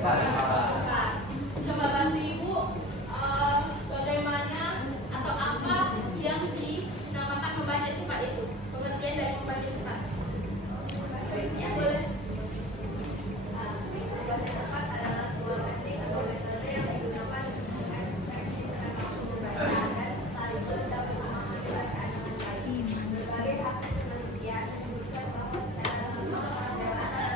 Coba bantu ibu bagaimana atau apa yang dinamakan membaca cepat itu. Pengertian dari membaca cepat. Ya, boleh. Membaca cepat adalah sebuah teknik atau metode yang digunakan untuk mengekspresi bacaan dan sekaligus dapat memahami bacaan dengan baik. Berbagai hasil penelitian menunjukkan bahwa secara memahami bacaan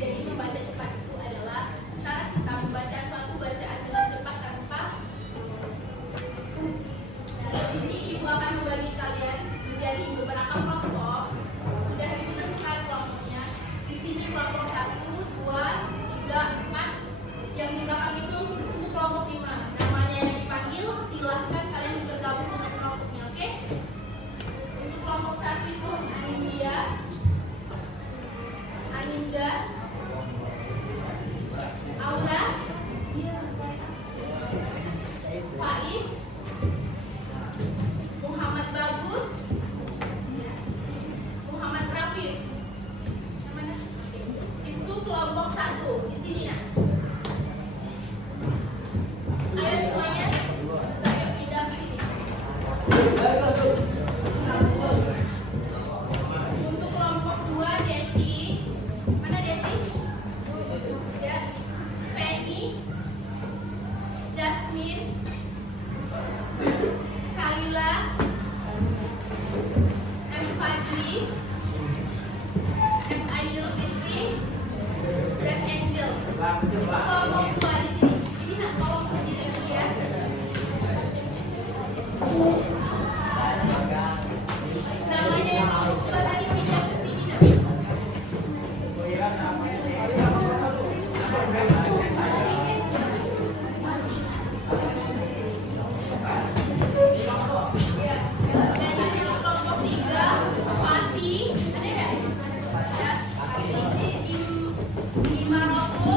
jadi membaca cepat itu adalah cara kita membaca suatu bacaan dengan cepat tanpa. Nah, di sini ibu akan membagi kalian menjadi beberapa kelompok. Sudah ditentukan kelompoknya. Di sini kelompok 1, 2, 3, 4. Yang di belakang itu untuk kelompok 5. Namanya yang dipanggil, silahkan kalian bergabung dengan kelompoknya, oke? Untuk kelompok 1 itu Anindya, Aninda, Aura, Faiz, Muhammad Bagus, Muhammad Rafif. Itu kelompok 1 di sini nah. Ayo semuanya, ayo pindah ke sini. Untuk kelompok 2 Desi, mana Desi? Ya, Penny, Jasmine, Kalila, M. Fadli, M. Aidil Fitri, dan Angel. Kelompok 2 di sini. Ini nak kelompok di sini ya. Namanya yang coba tadi pindah ke sini nak. Dan ini kelompok 3 Fatih, ada nggak? Ya, Fatih, Imaroko,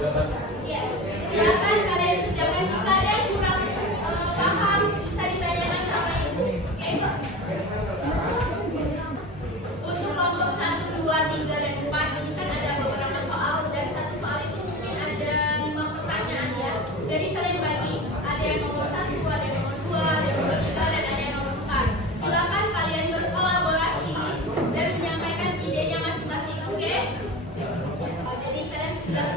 Ya, silakan kalian silakan jika ada yang kurang paham bisa ditanyakan sama ibu. Oke? Untuk kelompok 1, 2, 3, dan 4 ini kan ada beberapa soal dan satu soal itu mungkin ada 5 pertanyaan ya. Jadi kalian bagi ada yang nomor 1, ada yang nomor 2, ada yang nomor 3, dan ada yang nomor 4. Silakan kalian berkolaborasi dan menyampaikan idenya masing-masing. Oke? Jadi kalian sudah